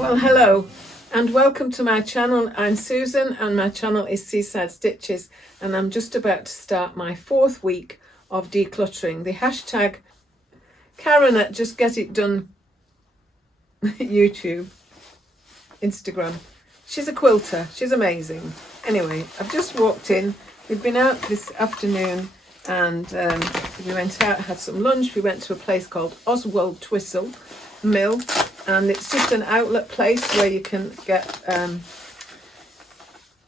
Well, hello and welcome to my channel. I'm Susan and my channel is Seaside Stitches, and I'm just about to start my 4th week of decluttering. The hashtag Karen at Just Get It Done YouTube, Instagram. She's a quilter. She's amazing. Anyway, I've just walked in. We've been out this afternoon and we went out, had some lunch. We went to a place called Oswald Twistle Mill, and it's just an outlet place where you can get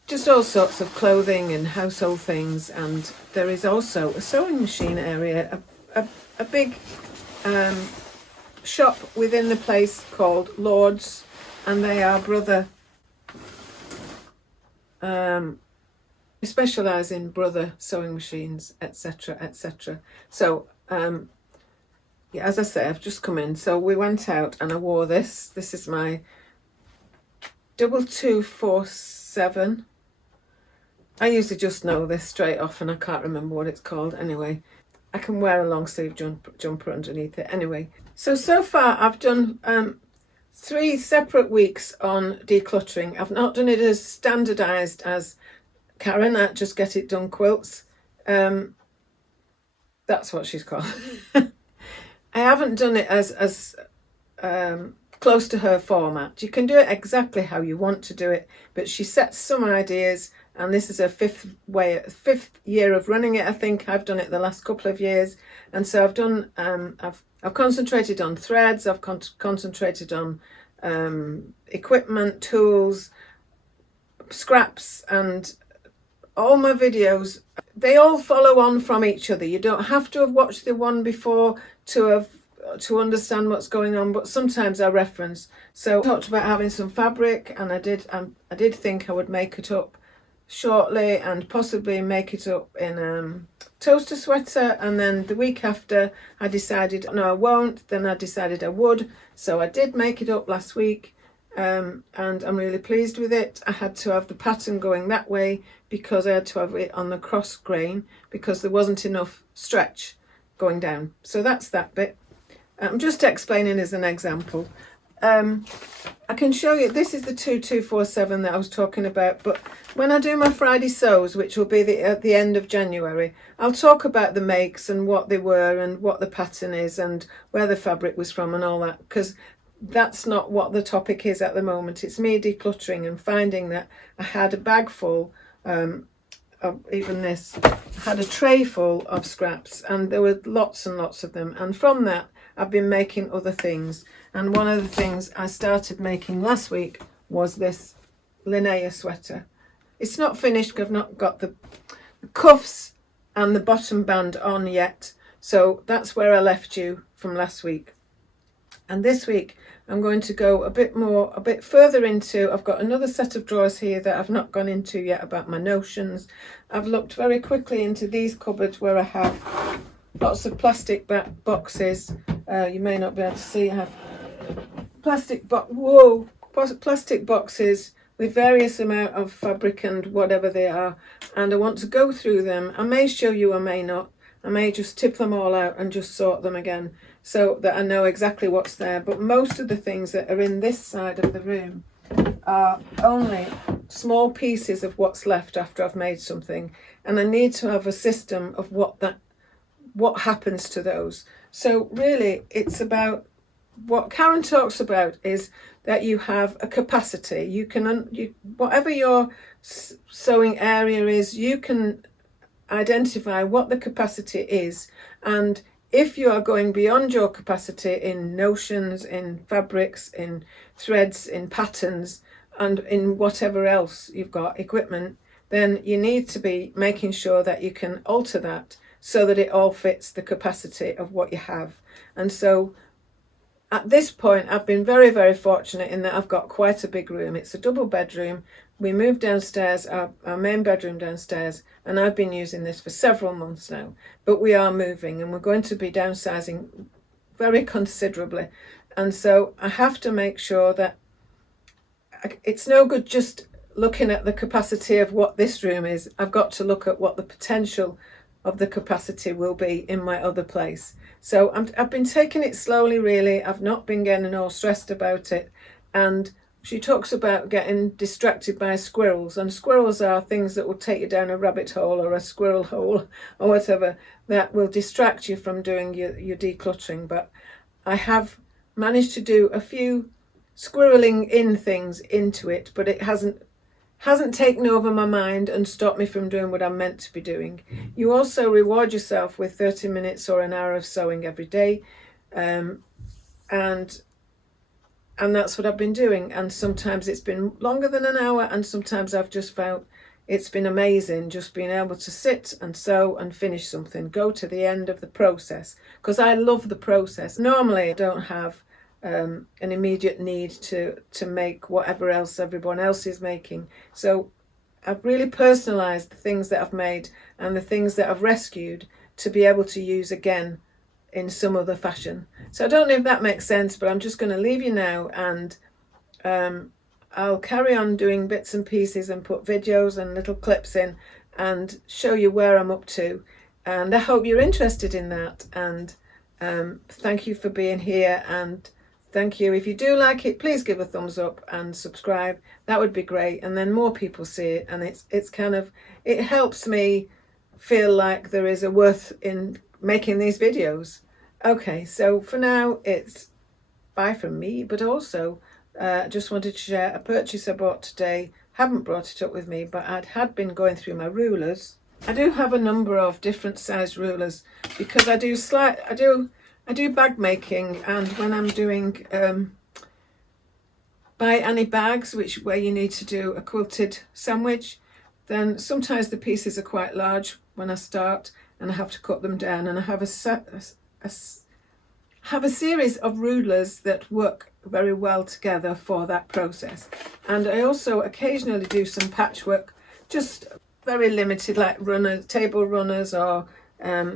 just all sorts of clothing and household things, and there is also a sewing machine area, a big shop within the place called Lord's, and they are brother they specialise in brother sewing machines, etc, etc. So yeah, as I say, I've just come in. So we went out and I wore this. This is my 2247. I usually just know this straight off and I can't remember what it's called. Anyway, I can wear a long sleeve jumper underneath it. Anyway, so far I've done 3 separate weeks on decluttering. I've not done it as standardised as Karen at Just Get It Done Quilts. That's what she's called. I haven't done it as close to her format. You can do it exactly how you want to do it, but she sets some ideas, and this is her 5th year of running it. I think I've done it the last couple of years, and so I've done. I've concentrated on threads. I've concentrated on equipment, tools, scraps, and all my videos, they all follow on from each other. You don't have to have watched the one before to understand what's going on, but sometimes I reference. So I talked about having some fabric, and I did think I would make it up shortly and possibly make it up in toaster sweater, and then the week after I decided no, I won't. Then I decided I would, so I did make it up last week. And I'm really pleased with it. I had to have the pattern going that way because I had to have it on the cross grain because there wasn't enough stretch going down. So that's that bit. I'm just explaining as an example. I can show you, this is the 2247 that I was talking about, but when I do my Friday sews, which will be at the end of January, I'll talk about the makes and what they were and what the pattern is and where the fabric was from and all that, because that's not what the topic is at the moment. It's me decluttering and finding that I had a bag full of even this. I had a tray full of scraps, and there were lots and lots of them, and from that I've been making other things. And one of the things I started making last week was this Linnea sweater. It's not finished. I've not got the cuffs and the bottom band on yet, so that's where I left you from last week. And this week I'm going to go a bit further into, I've got another set of drawers here that I've not gone into yet about my notions. I've looked very quickly into these cupboards where I have lots of plastic boxes. You may not be able to see, I have plastic boxes with various amount of fabric and whatever they are, and I want to go through them. I may show you, I may not. I may just tip them all out and just sort them again so that I know exactly what's there. But most of the things that are in this side of the room are only small pieces of what's left after I've made something, and I need to have a system of what happens to those. So really it's about what Karen talks about is that you have a capacity. You can whatever your sewing area is, you can identify what the capacity is, and if you are going beyond your capacity in notions, in fabrics, in threads, in patterns, and in whatever else you've got, equipment, then you need to be making sure that you can alter that so that it all fits the capacity of what you have. And so at this point I've been very, very fortunate in that I've got quite a big room. It's a double bedroom. We moved downstairs, our main bedroom downstairs, and I've been using this for several months now. But we are moving and we're going to be downsizing very considerably. And so I have to make sure that it's no good just looking at the capacity of what this room is. I've got to look at what the potential of the capacity will be in my other place. So I've been taking it slowly, really. I've not been getting all stressed about it. And she talks about getting distracted by squirrels, and squirrels are things that will take you down a rabbit hole or a squirrel hole or whatever, that will distract you from doing your decluttering. But I have managed to do a few squirreling in things into it, but it hasn't taken over my mind and stopped me from doing what I'm meant to be doing. You also reward yourself with 30 minutes or an hour of sewing every day, and that's what I've been doing. And sometimes it's been longer than an hour, and sometimes I've just felt it's been amazing just being able to sit and sew and finish something, go to the end of the process, because I love the process. Normally I don't have an immediate need to make whatever else everyone else is making. So I've really personalised the things that I've made and the things that I've rescued to be able to use again in some other fashion. So I don't know if that makes sense, but I'm just going to leave you now, and I'll carry on doing bits and pieces and put videos and little clips in and show you where I'm up to. And I hope you're interested in that. And thank you for being here, and thank you. If you do like it, please give a thumbs up and subscribe. That would be great. And then more people see it, and it's kind of, it helps me feel like there is a worth in making these videos. Okay, so for now it's bye from me, but also just wanted to share a purchase I bought today. Haven't brought it up with me, but I had been going through my rulers. I do have a number of different size rulers because I do bag making, and when I'm doing buy any bags where you need to do a quilted sandwich, then sometimes the pieces are quite large when I start and I have to cut them down, and I have a series of rulers that work very well together for that process. And I also occasionally do some patchwork, just very limited, like table runners, or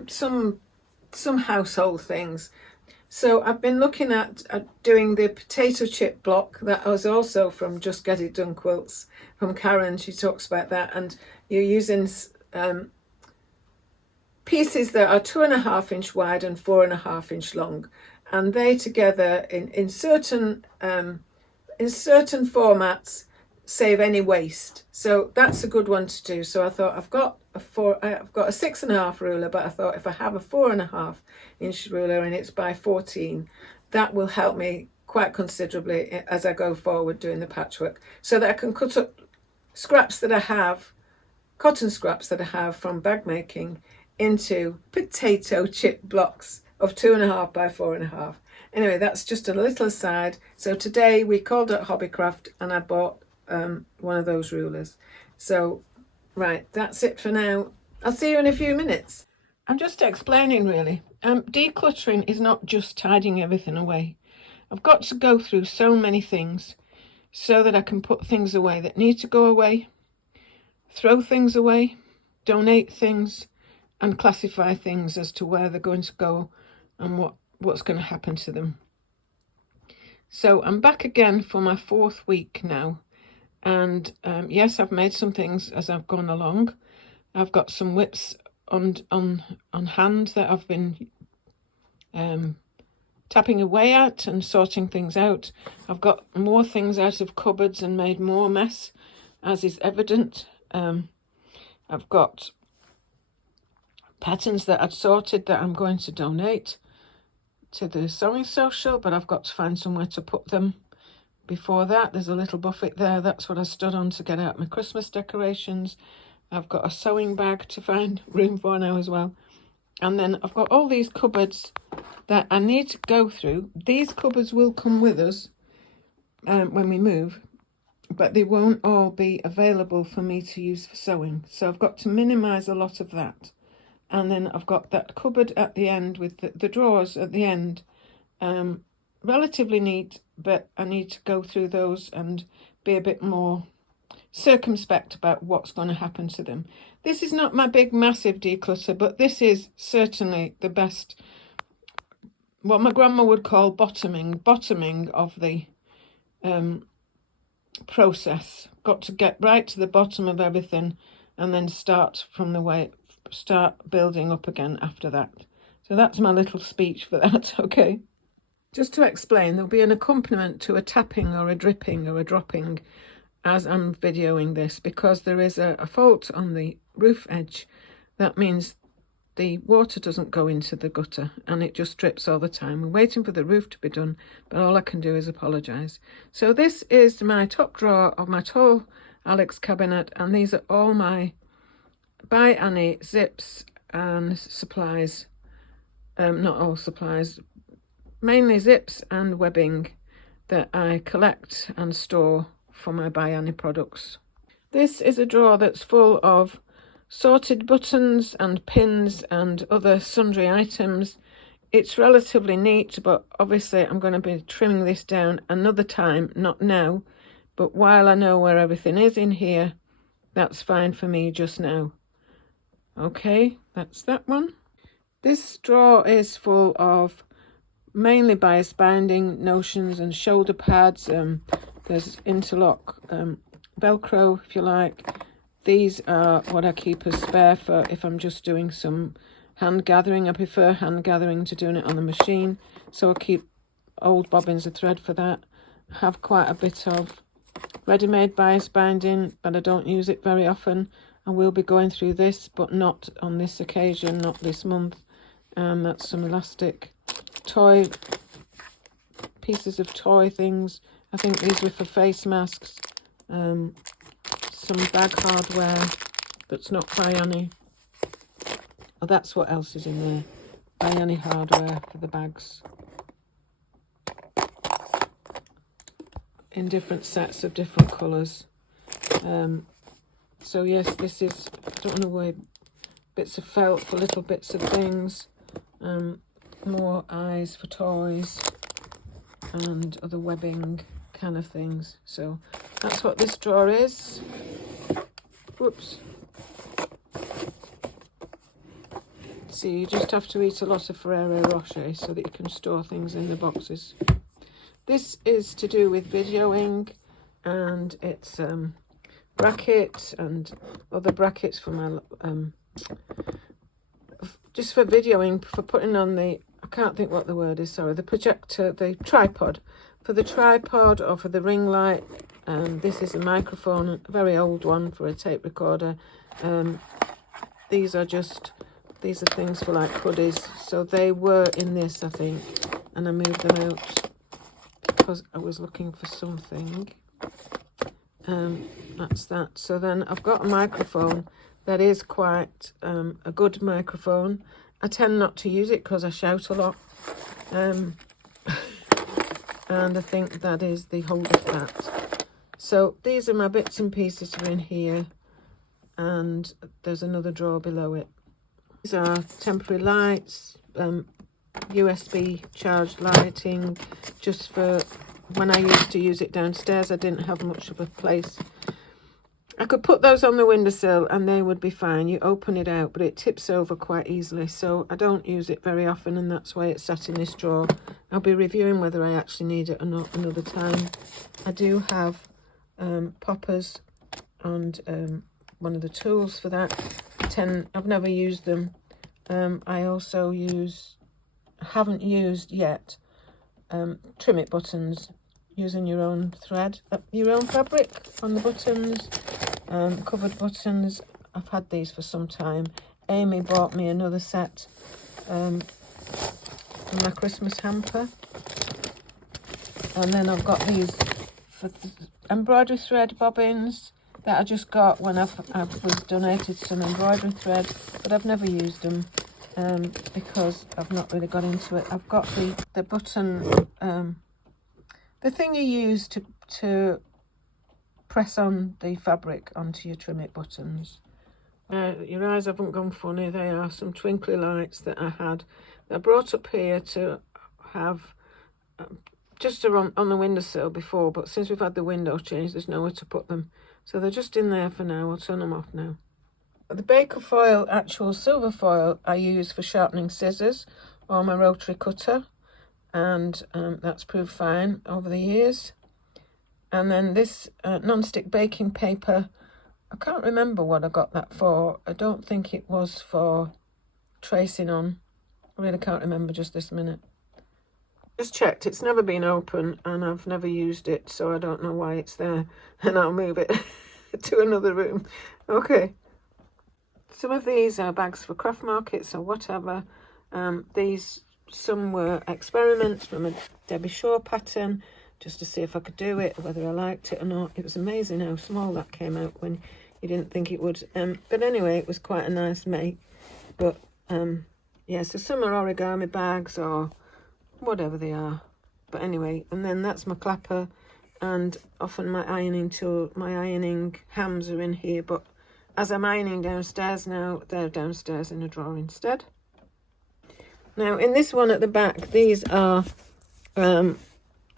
some household things. So I've been looking at doing the potato chip block that was also from Just Get It Done Quilts, from Karen. She talks about that, and you're using pieces that are 2.5 inch wide and 4.5 inch long, and they together in certain formats save any waste. So that's a good one to do. So I thought I've got a 6.5 ruler, but I thought if I have a 4.5 inch ruler and it's by 14, that will help me quite considerably as I go forward doing the patchwork, so that I can cut up scraps that I have, cotton scraps that I have from bag making, into potato chip blocks of 2.5 by 4.5. Anyway, that's just a little aside. So today we called at Hobbycraft and I bought one of those rulers. So right, that's it for now. I'll see you in a few minutes. I'm just explaining really. Decluttering is not just tidying everything away. I've got to go through so many things so that I can put things away that need to go away, throw things away, donate things, and classify things as to where they're going to go and what's going to happen to them. So I'm back again for my 4th week now, and yes, I've made some things as I've gone along. I've got some whips on hand that I've been tapping away at and sorting things out. I've got more things out of cupboards and made more mess, as is evident. I've got patterns that I'd sorted that I'm going to donate to the sewing social, but I've got to find somewhere to put them. Before that, there's a little buffet there. That's what I stood on to get out my Christmas decorations. I've got a sewing bag to find room for now as well. And then I've got all these cupboards that I need to go through. These cupboards will come with us when we move, but they won't all be available for me to use for sewing. So I've got to minimise a lot of that. And then I've got that cupboard at the end with the drawers at the end. Relatively neat, but I need to go through those and be a bit more circumspect about what's going to happen to them. This is not my big massive declutter, but this is certainly the best, what my grandma would call bottoming of the process. Got to get right to the bottom of everything and then start building up again after that. So that's my little speech for that. Okay. Just to explain, there'll be an accompaniment to a tapping or a dripping or a dropping as I'm videoing this, because there is a fault on the roof edge. That means the water doesn't go into the gutter and it just drips all the time. We're waiting for the roof to be done, but all I can do is apologise. So this is my top drawer of my tall Alex cabinet, and these are all my By Annie zips and supplies. Not all supplies, mainly zips and webbing that I collect and store for my By Annie products. This is a drawer that's full of sorted buttons and pins and other sundry items. It's relatively neat, but obviously I'm going to be trimming this down another time, not now, but while I know where everything is in here, that's fine for me just now. Okay, that's that one. This drawer is full of mainly bias binding notions and shoulder pads. There's interlock Velcro, if you like. These are what I keep as spare for if I'm just doing some hand gathering. I prefer hand gathering to doing it on the machine, so I keep old bobbins of thread for that. I have quite a bit of ready-made bias binding, but I don't use it very often. I will be going through this, but not on this occasion, not this month. That's some elastic toy, pieces of toy things. I think these were for face masks. Some bag hardware that's not By Annie. Oh, that's what else is in there. By Annie hardware for the bags. In different sets of different colours. So yes, this is, I don't want to wear bits of felt for little bits of things. More eyes for toys and other webbing kind of things. So that's what this drawer is. Whoops. See, you just have to eat a lot of Ferrero Rocher so that you can store things in the boxes. This is to do with videoing, and it's bracket and other brackets for my just for videoing, for putting on the, I can't think what the word is, sorry, the projector, the tripod, for the tripod or for the ring light. This is a microphone, a very old one for a tape recorder. These are things for like hoodies, so they were in this, I think, and I moved them out because I was looking for something. That's that. So then I've got a microphone that is quite a good microphone. I tend not to use it because I shout a lot, and I think that is the whole of that. So these are my bits and pieces are in here, and there's another drawer below it. These are temporary lights, USB charged lighting, just for when I used to use it downstairs. I didn't have much of a place. I could put those on the windowsill and they would be fine. You open it out, but it tips over quite easily, so I don't use it very often, and that's why it's sat in this drawer. I'll be reviewing whether I actually need it or not another time. I do have poppers and one of the tools for that. I've never used them. I also haven't used yet trim it buttons, using your own thread, your own fabric on the buttons. Covered buttons, I've had these for some time. Amy bought me another set in my Christmas hamper. And then I've got these for embroidery thread bobbins that I just got when I was donated some embroidery thread, but I've never used them because I've not really got into it. I've got the button, the thing you use to press on the fabric onto your trim it buttons. Your eyes haven't gone funny. They are some twinkly lights that I had that I brought up here to have just on the windowsill before, but since we've had the window changed, there's nowhere to put them, so they're just in there for now. I'll turn them off now. The Baker foil, actual silver foil, I use for sharpening scissors or my rotary cutter, and that's proved fine over the years. And then this non-stick baking paper, I can't remember what I got that for. I don't think it was for tracing on. I really can't remember just this minute. Just checked, it's never been open and I've never used it, so I don't know why it's there, and I'll move it to another room. Okay. Some of these are bags for craft markets or whatever. These, some were experiments from a Debbie Shaw pattern, just to see if I could do it, whether I liked it or not. It was amazing how small that came out when you didn't think it would. But anyway, it was quite a nice make. But yeah, so some are origami bags or whatever they are. But anyway, and then that's my clapper, and often my ironing tool, my ironing hams are in here, but as I'm ironing downstairs now, they're downstairs in a drawer instead. Now in this one at the back, these are 1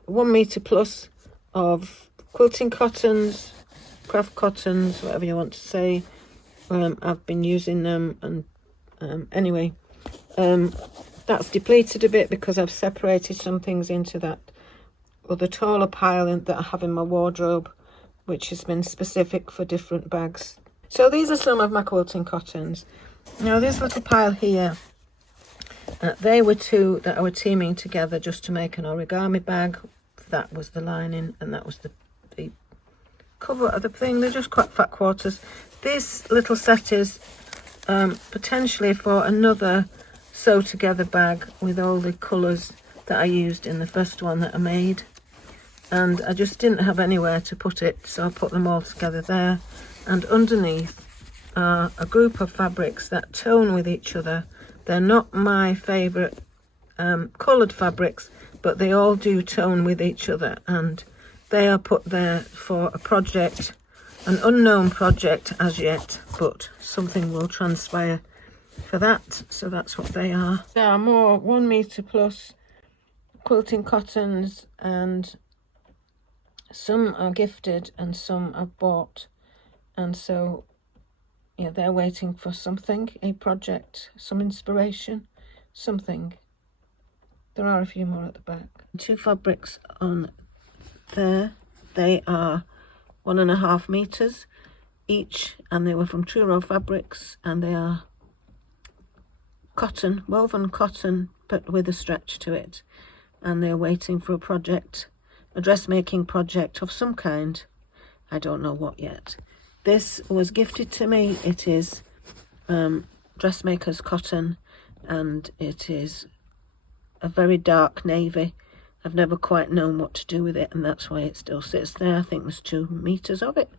metre plus of quilting cottons, craft cottons, whatever you want to say. I've been using them, and anyway, that's depleted a bit because I've separated some things into that other taller pile that I have in my wardrobe, which has been specific for different bags. So these are some of my quilting cottons. Now this little pile here, they were two that I were teaming together just to make an origami bag. That was the lining and that was the cover of the thing. They're just quite fat quarters. This little set is potentially for another sew together bag with all the colours that I used in the first one that I made, and I just didn't have anywhere to put it, so I put them all together there. And underneath are a group of fabrics that tone with each other. They're not my favourite coloured fabrics, but they all do tone with each other, and they are put there for a project, an unknown project as yet, but something will transpire for that. So that's what they are. There are more 1 metre plus quilting cottons, and some are gifted and some I've bought, and so yeah, they're waiting for something, a project, some inspiration, something. There are a few more at the back. 2 fabrics on there. They are 1.5 meters each, and they were from True Raw Fabrics, and they are cotton, woven cotton, but with a stretch to it. And they're waiting for a project, a dressmaking project of some kind. I don't know what yet. This was gifted to me. It is dressmaker's cotton, and it is a very dark navy. I've never quite known what to do with it, and that's why it still sits there. I think there's 2 meters of it.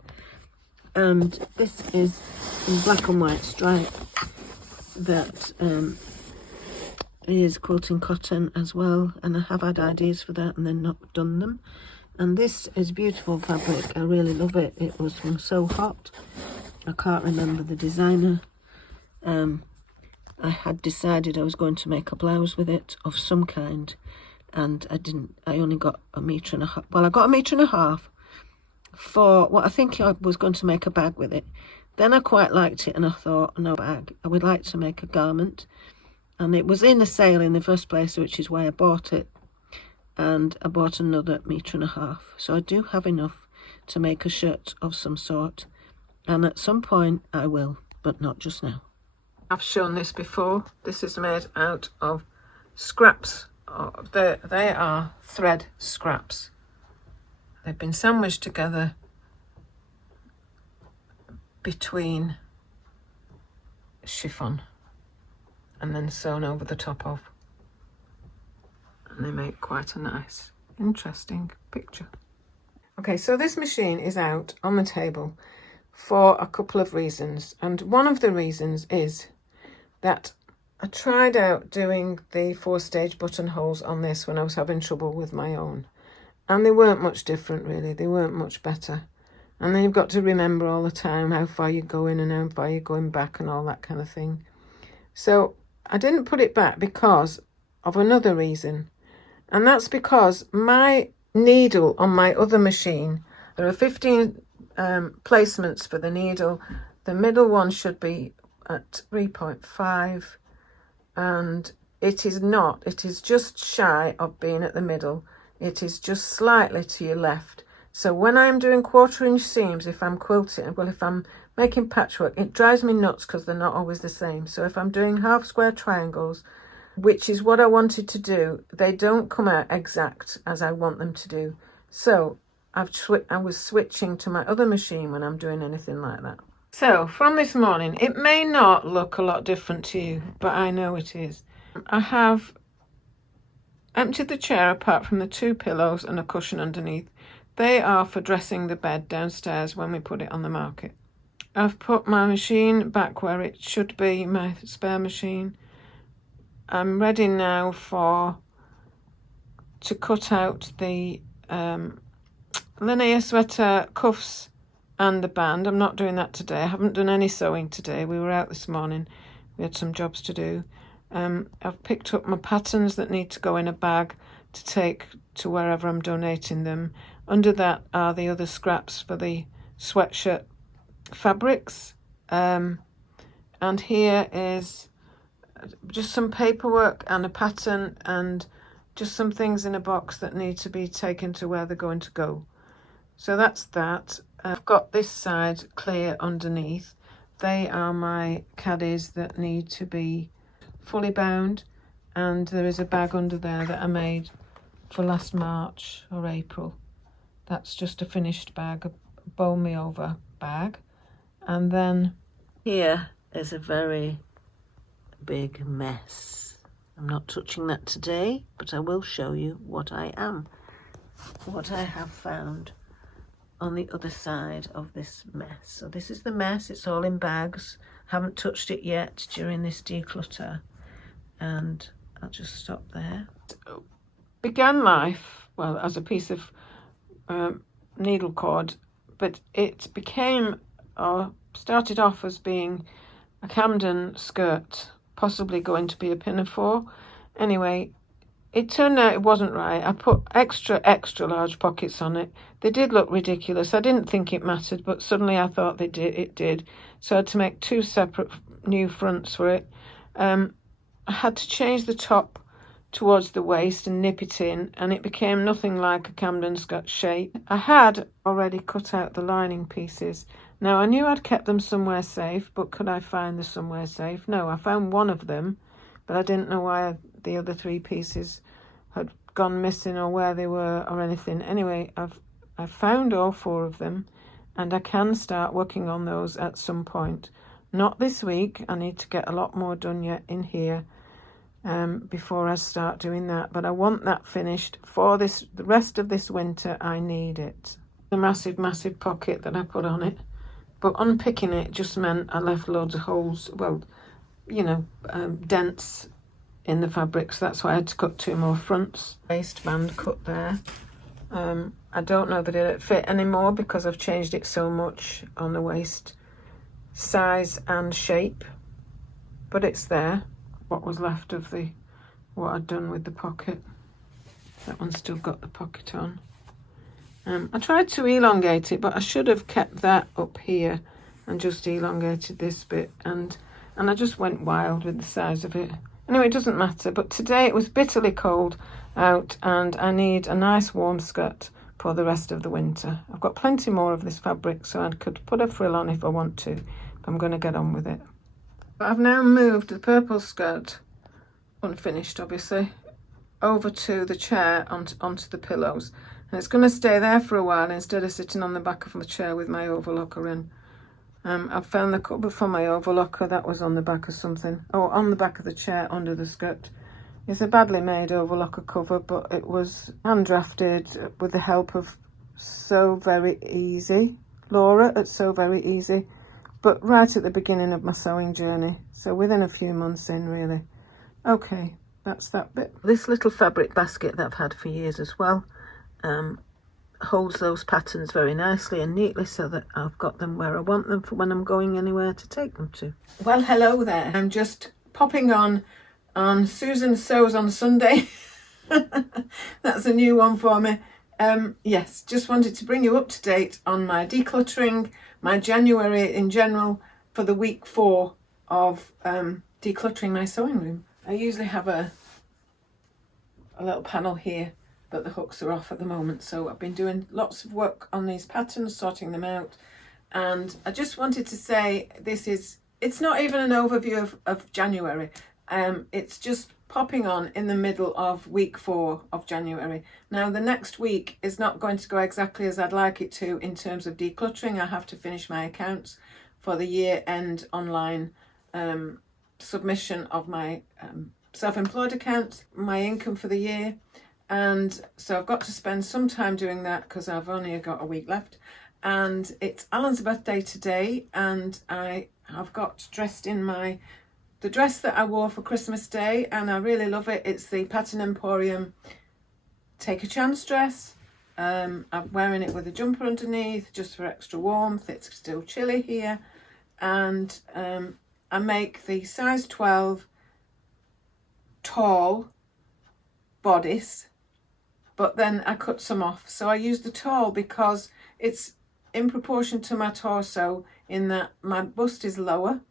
And this is in black and white stripe that is quilting cotton as well, and I have had ideas for that and then not done them. And this is beautiful fabric. I really love it. It was from So Hot. I can't remember the designer. I had decided I was going to make a blouse with it of some kind, and I only got 1.5 meters. Well, I got 1.5 meters for what I think I was going to make a bag with it. Then I quite liked it and I thought, no bag, I would like to make a garment. And it was in a sale in the first place, which is why I bought it. And I bought another 1.5 meters. So I do have enough to make a shirt of some sort. And at some point I will, but not just now. I've shown this before. This is made out of scraps. They are thread scraps. They've been sandwiched together between chiffon and then sewn over the top of. And they make quite a nice, interesting picture. Okay, so this machine is out on the table for a couple of reasons. And one of the reasons is that I tried out doing the 4-stage buttonholes on this when I was having trouble with my own. And they weren't much different, really. They weren't much better. And then you've got to remember all the time how far you're going and how far you're going back and all that kind of thing. So I didn't put it back because of another reason. And that's because my needle on my other machine, there are 15 placements for the needle. The middle one should be at 3.5, and it is not. It is just shy of being at the middle. It is just slightly to your left. So when I'm doing 1/4-inch seams, if I'm quilting, well, if I'm making patchwork, it drives me nuts because they're not always the same. So if I'm doing half square triangles, which is what I wanted to do. They don't come out exact as I want them to do. So I was switching to my other machine when I'm doing anything like that. So from this morning, it may not look a lot different to you, but I know it is. I have emptied the chair apart from the 2 pillows and a cushion underneath. They are for dressing the bed downstairs when we put it on the market. I've put my machine back where it should be, my spare machine. I'm ready now to cut out the linear sweater cuffs and the band. I'm not doing that today. I haven't done any sewing today. We were out this morning. We had some jobs to do. I've picked up my patterns that need to go in a bag to take to wherever I'm donating them. Under that are the other scraps for the sweatshirt fabrics. And here is just some paperwork and a pattern and just some things in a box that need to be taken to where they're going to go. So that's that. I've got this side clear underneath. They are my caddies that need to be fully bound, and there is a bag under there that I made for last March or April. That's just a finished bag, a bow me over bag. And then here is a very big mess. I'm not touching that today, but I will show you what I have found on the other side of this mess. So this is the mess. It's all in bags. Haven't touched it yet during this declutter, and I'll just stop there. Began life, well, as a piece of needle cord, but it became, or started off as being a Camden skirt, possibly going to be a pinafore. Anyway, it turned out it wasn't right. I put extra large pockets on it. They did look ridiculous. I didn't think it mattered, but suddenly I thought it did. So I had to make 2 separate new fronts for it. I had to change the top towards the waist and nip it in, and it became nothing like a Camden skirt shape. I had already cut out the lining pieces. Now, I knew I'd kept them somewhere safe, but could I find the somewhere safe? No, I found one of them, but I didn't know why the other 3 pieces had gone missing or where they were or anything. Anyway, I've found all 4 of them, and I can start working on those at some point. Not this week. I need to get a lot more done yet in here before I start doing that, but I want that finished for the rest of this winter. I need it. The massive pocket that I put on it, but unpicking it just meant I left loads of holes, well, you know, dents in the fabric, so that's why I had to cut 2 more fronts. Waistband cut there. I don't know that it'll fit anymore because I've changed it so much on the waist size and shape, but it's there. What was left of what I'd done with the pocket. That one's still got the pocket on. I tried to elongate it, but I should have kept that up here and just elongated this bit, and I just went wild with the size of it. Anyway, it doesn't matter, but today it was bitterly cold out and I need a nice warm skirt for the rest of the winter. I've got plenty more of this fabric, so I could put a frill on if I want to, but I'm going to get on with it. I've now moved the purple skirt, unfinished obviously, over to the chair onto the pillows, and it's going to stay there for a while instead of sitting on the back of the chair with my overlocker in. I've found the cover for my overlocker that was on the back of something. Oh, on the back of the chair under the skirt. It's a badly made overlocker cover, but it was hand drafted with the help of So Very Easy, Laura at So Very Easy, but right at the beginning of my sewing journey, so within a few months in really. Okay, that's that bit. This little fabric basket that I've had for years as well holds those patterns very nicely and neatly, so that I've got them where I want them for when I'm going anywhere to take them to. Well, hello there. I'm just popping on Susan Sews on Sunday. That's a new one for me. Yes, just wanted to bring you up to date on my decluttering, my January in general for the week 4 of decluttering my sewing room. I usually have a little panel here, but the hooks are off at the moment, so I've been doing lots of work on these patterns, sorting them out, and I just wanted to say it's not even an overview of January. It's just popping on in the middle of week 4 of January. Now the next week is not going to go exactly as I'd like it to in terms of decluttering. I have to finish my accounts for the year end online submission of my self-employed account, my income for the year. And so I've got to spend some time doing that because I've only got a week left. And it's Alan's birthday today, and I have got dressed in the dress that I wore for Christmas Day, and I really love it. It's the Pattern Emporium Take a Chance dress. I'm wearing it with a jumper underneath just for extra warmth. It's still chilly here. And I make the size 12 tall bodice, but then I cut some off. So I use the tall because it's in proportion to my torso, in that my bust is lower.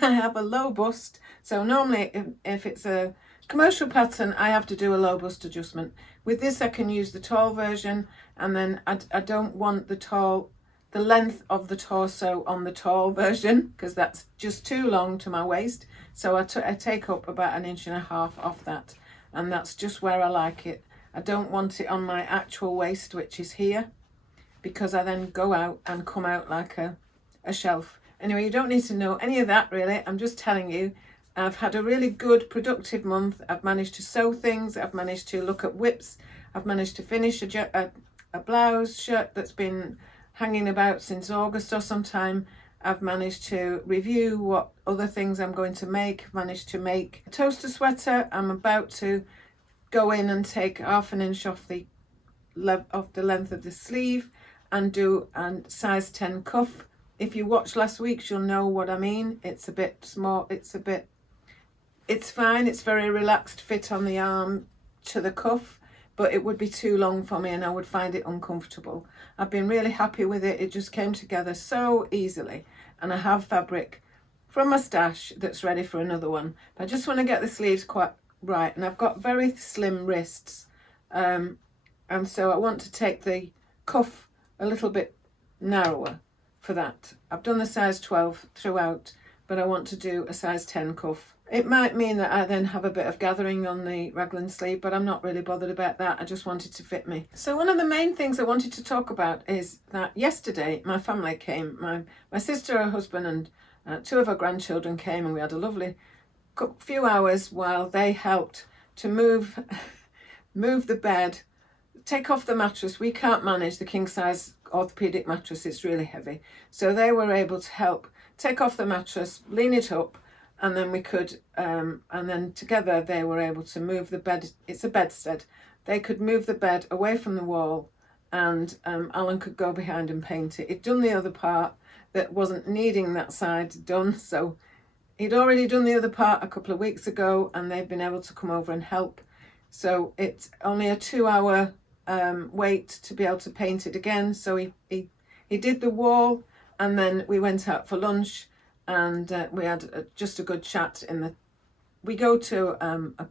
I have a low bust, so normally if it's a commercial pattern I have to do a low bust adjustment. With this I can use the tall version, and then I don't want the length of the torso on the tall version because that's just too long to my waist. So I take up about 1.5 inches off that, and that's just where I like it. I don't want it on my actual waist, which is here, because I then go out and come out like a shelf. Anyway, you don't need to know any of that really. I'm just telling you, I've had a really good, productive month. I've managed to sew things. I've managed to look at whips. I've managed to finish a blouse shirt that's been hanging about since August or sometime. I've managed to review what other things I'm going to make. I've managed to make a toaster sweater. I'm about to go in and take 1/2 inch off the length of the sleeve and do a size 10 cuff. If you watched last week's, you'll know what I mean. It's a bit small, it's fine, it's very relaxed fit on the arm to the cuff, but it would be too long for me and I would find it uncomfortable. I've been really happy with it. It just came together so easily, and I have fabric from my stash that's ready for another one. I just want to get the sleeves quite right, and I've got very slim wrists, and so I want to take the cuff a little bit narrower for that. I've done the size 12 throughout, but I want to do a size 10 cuff. It might mean that I then have a bit of gathering on the raglan sleeve, but I'm not really bothered about that. I just want it to fit me. So one of the main things I wanted to talk about is that yesterday my family came. My sister, her husband, and 2 of her grandchildren came, and we had a lovely few hours while they helped to move the bed, take off the mattress. We can't manage the king size orthopedic mattress, it's really heavy. So they were able to help take off the mattress, lean it up, and then we could, and then together they were able to move the bed. It's a bedstead. They could move the bed away from the wall, and Alan could go behind and paint it. He'd done the other part that wasn't needing that side done, so he'd already done the other part a couple of weeks ago, and they've been able to come over and help. So it's only a 2-hour wait to be able to paint it again. So he did the wall, and then we went out for lunch, and we had just a good chat we go to a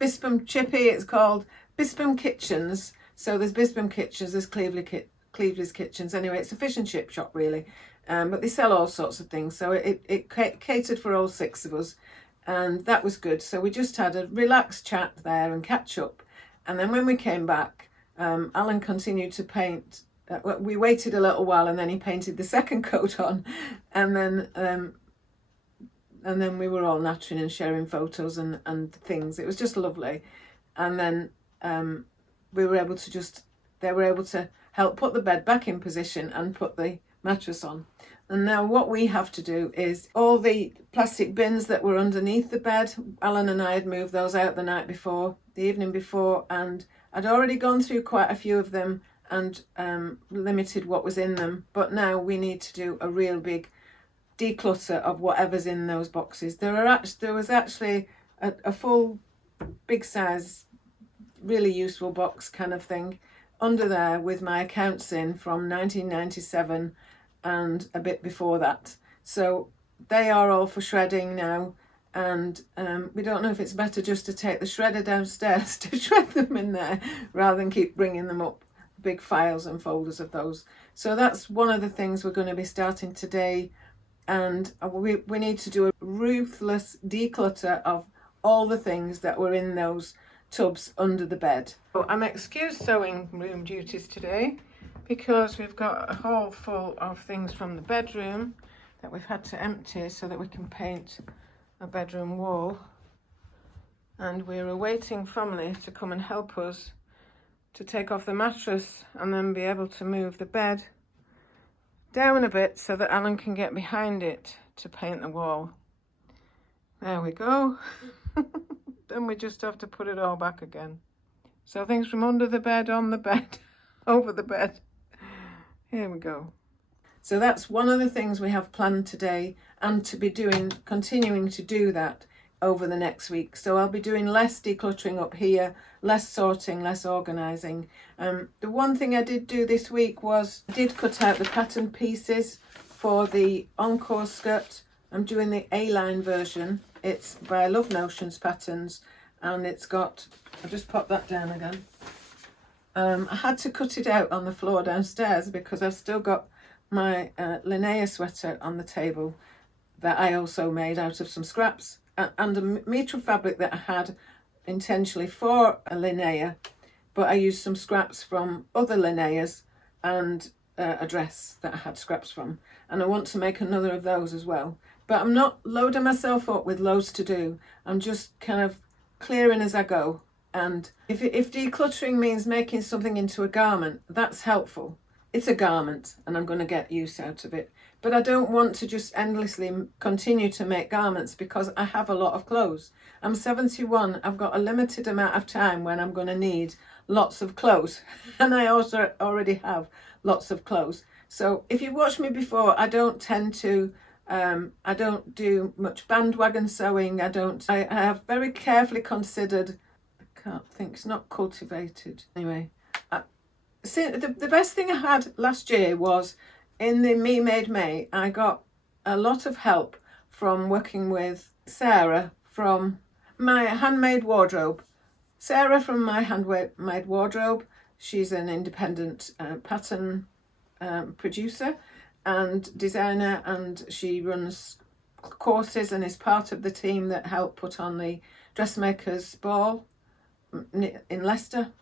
Bispam Chippy, it's called Bispam Kitchens. So there's Bispam Kitchens, there's Cleveley's Kitchens. Anyway, it's a fish and chip shop really, but they sell all sorts of things. So it catered for all 6 of us, and that was good. So we just had a relaxed chat there and catch up. And then when we came back, Alan continued to paint. We waited a little while, and then he painted the second coat on, and then we were all nattering and sharing photos and things. It was just lovely. And then they were able to help put the bed back in position and put the mattress on. And now what we have to do is all the plastic bins that were underneath the bed, Alan and I had moved those out the evening before, and I'd already gone through quite a few of them and limited what was in them. But now we need to do a real big declutter of whatever's in those boxes. There was actually a full big size, really useful box kind of thing under there with my accounts in from 1997 and a bit before that. So they are all for shredding now, and we don't know if it's better just to take the shredder downstairs to shred them in there rather than keep bringing them up, big files and folders of those. So that's one of the things we're going to be starting today, and we need to do a ruthless declutter of all the things that were in those tubs under the bed. So I'm excused sewing room duties today because we've got a hall full of things from the bedroom that we've had to empty so that we can paint a bedroom wall. And we're awaiting family to come and help us to take off the mattress and then be able to move the bed down a bit so that Alan can get behind it to paint the wall. There we go. Then we just have to put it all back again. So things from under the bed, on the bed, over the bed. Here we go. So that's one of the things we have planned today, and to be continuing to do that over the next week. So I'll be doing less decluttering up here, less sorting, less organising. The one thing I did do this week was I did cut out the pattern pieces for the Encore skirt. I'm doing the A-line version. It's by Love Notions Patterns, and it's got, I'll just pop that down again. I had to cut it out on the floor downstairs because I've still got my Linnea sweater on the table that I also made out of some scraps and a metre of fabric that I had intentionally for a Linnea, but I used some scraps from other Linneas and a dress that I had scraps from, and I want to make another of those as well. But I'm not loading myself up with loads to do. I'm just kind of clearing as I go. And if decluttering means making something into a garment, that's helpful. It's a garment and I'm going to get use out of it. But I don't want to just endlessly continue to make garments because I have a lot of clothes. I'm 71. I've got a limited amount of time when I'm going to need lots of clothes. And I also already have lots of clothes. So if you've watched me before, I don't tend to I don't do much bandwagon sewing. I have very carefully considered, I can't think, it's not cultivated. Anyway, the best thing I had last year was in the Me Made May, I got a lot of help from working with Sarah from my handmade wardrobe. Sarah from my handmade wardrobe, she's an independent pattern producer and designer, and she runs courses and is part of the team that helped put on the dressmakers ball in Leicester,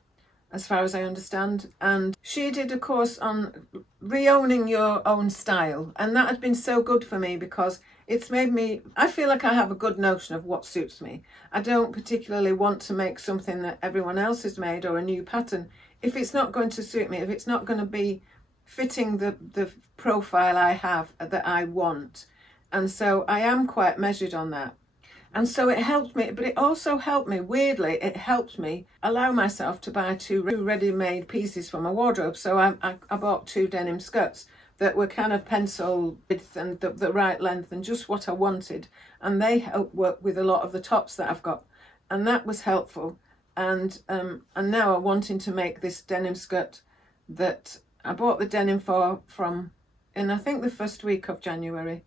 as far as I understand. And she did a course on re-owning your own style, and that had been so good for me because it's made me, I feel like I have a good notion of what suits me. I don't particularly want to make something that everyone else has made or a new pattern if it's not going to suit me, if it's not going to be fitting the profile I have that I want. And so I am quite measured on that. And so it helped me, but it also helped me, weirdly, it helped me allow myself to buy 2 ready-made pieces from my wardrobe. So I bought 2 denim skirts that were kind of pencil width and the right length and just what I wanted. And they help work with a lot of the tops that I've got. And that was helpful. And now I'm wanting to make this denim skirt that I bought the denim from in I think the first week of January.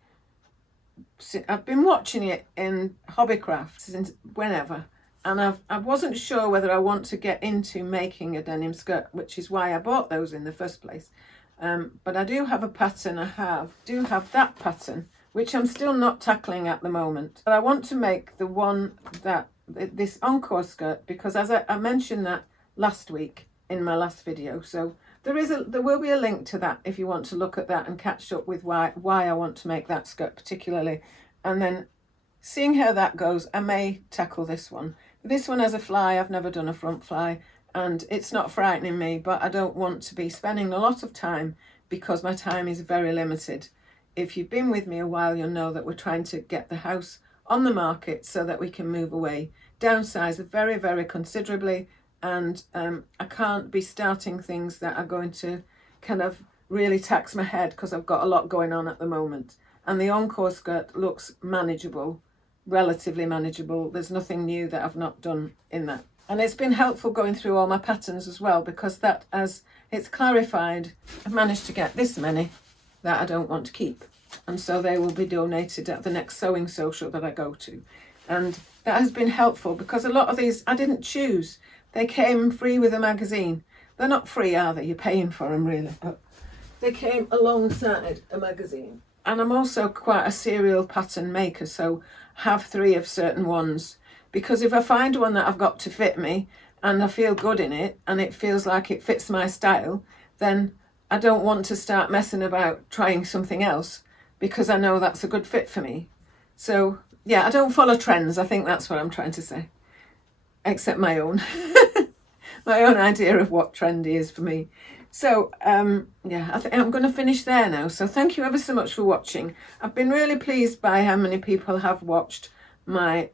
I've been watching it in Hobbycraft since whenever, and I wasn't sure whether I want to get into making a denim skirt, which is why I bought those in the first place. But I do have a pattern. I do have that pattern, which I'm still not tackling at the moment. But I want to make the one that this Encore skirt, because as I mentioned that last week in my last video, so there will be a link to that if you want to look at that and catch up with why I want to make that skirt particularly. And then seeing how that goes, I may tackle this one. This one has a fly. I've never done a front fly and it's not frightening me, but I don't want to be spending a lot of time because my time is very limited. If you've been with me a while, you'll know that we're trying to get the house on the market so that we can move away, downsize very, very considerably. And I can't be starting things that are going to kind of really tax my head because I've got a lot going on at the moment. And the Encore skirt looks manageable, relatively manageable. There's nothing new that I've not done in that. And it's been helpful going through all my patterns as well, because that, as it's clarified, I've managed to get this many that I don't want to keep. And so they will be donated at the next sewing social that I go to. And that has been helpful because a lot of these I didn't choose. They came free with a magazine. They're not free, are they? You're paying for them, really. But they came alongside a magazine. And I'm also quite a serial pattern maker, so have 3 of certain ones because if I find one that I've got to fit me and I feel good in it and it feels like it fits my style, then I don't want to start messing about trying something else because I know that's a good fit for me. So yeah, I don't follow trends. I think that's what I'm trying to say, except my own my own idea of what trendy is for me. So yeah, I think I'm going to finish there now. So thank you ever so much for watching. I've been really pleased by how many people have watched my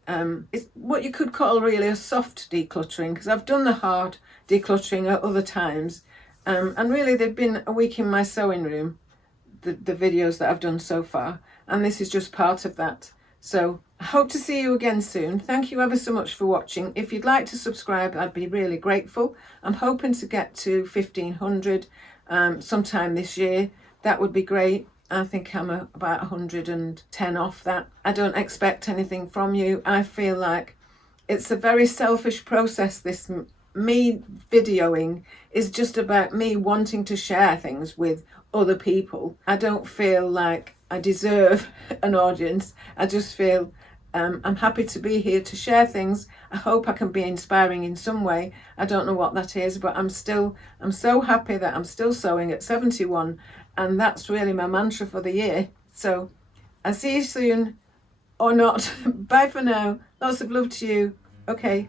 it's what you could call really a soft decluttering, because I've done the hard decluttering at other times, and really they've been a week in my sewing room, the videos that I've done so far, and this is just part of that. So I hope to see you again soon. Thank you ever so much for watching. If you'd like to subscribe, I'd be really grateful. I'm hoping to get to 1,500 sometime this year. That would be great. I think I'm about 110 off that. I don't expect anything from you. I feel like it's a very selfish process. This me videoing is just about me wanting to share things with other people. I don't feel like I deserve an audience. I just feel I'm happy to be here to share things. I hope I can be inspiring in some way. I don't know what that is, but I'm so happy that I'm still sewing at 71, and that's really my mantra for the year. So I'll see you soon, or not. Bye for now. Lots of love to you. Okay.